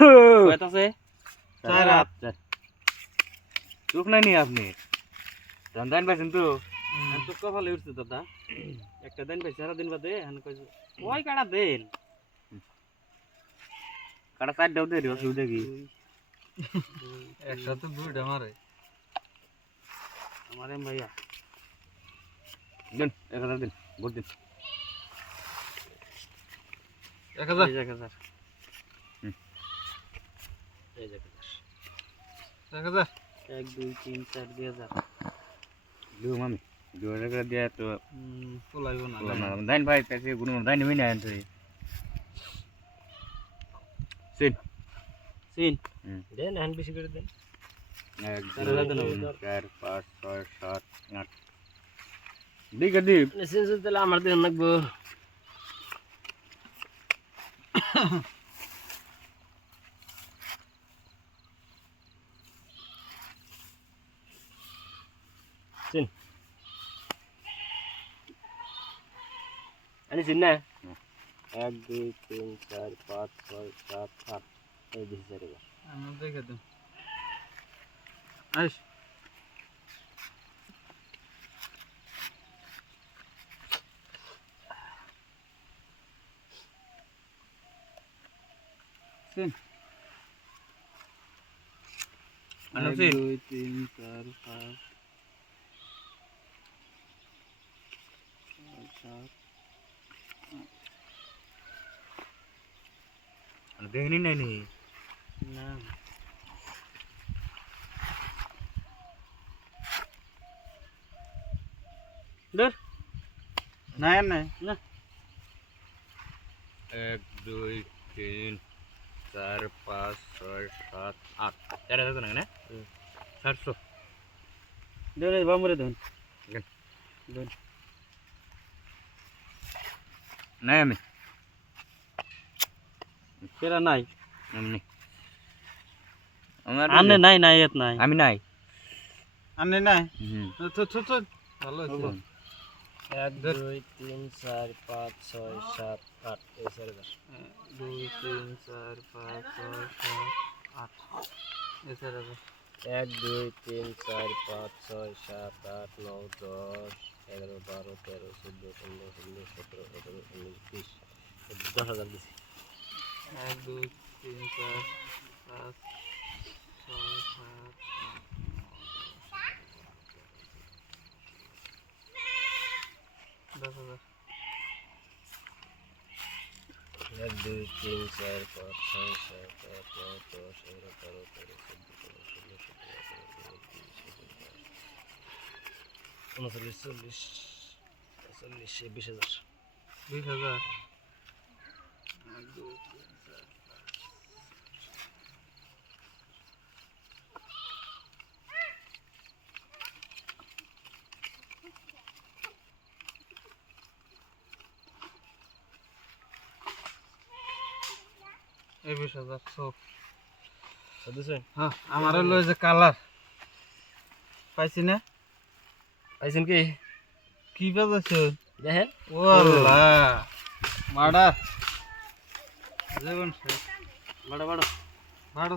কয়তাছে 4 হাত চোখ নাই নি আপনি ধান পাইছেন তো আমি তো কপালে উঠছে দাদা একটা দিন পাইছে সারা দিন বাদে হান কইছে ওই কাটা দেন কাটা 4 দাও দে অসুবিধা কি একসাথে দুইটা মারে আমারে ভাইয়া দেন 1000 দিন ভোট দিন 1000 এই যে 1000 1 2 3 4 2000 লিও মামি 2000 করে দিয়া তো পোলাইব না দাইন ভাই পেছে গুণ দাইন নিবি না আনতে সিন দেন হান বেশি করে দেন 1 2 3 4 5 6 7 8 দিক দিক সিন তাহলে আমার দেন লাগবো সিন আনি সিন না 1 2 3 4 5 6 7 8 এই দিছে রে আমি দেখে দেন আইস সিন 1 2 3 4 5 দেখনি নাই নি না ধর না না না 1 2 3 4 5 6 7 8 4000 তো না 700 দেন বামরে দেন দেন নাই আমি কেরা নাই এমনি আমার আনে নাই নাই এত নাই আমি নাই আনে নাই তো তো তো ভালো আছে 1 2 3 4 5 6 7 8 এই সারে 2 3 4 5 6 7 8 এই সারে 1 2 3 4 5 6 7 8 9 10 11 12 13 14 15 16 17 18 19 20 10000 দিছি 1 2 3 4 5 6 7 10,000 1 2 3 4 5 6 7 8 9 10 11 12 13 14 15 16 17 18 19 20,000 20,000 20,000 সব বুঝছেন হ্যাঁ আমার হলো যে কালার পাইছি না পাইছেন কি কি বাজাছো দেখেন ওয়াল্লা মাডা জীবন শেষ বড় বড় ভাড়া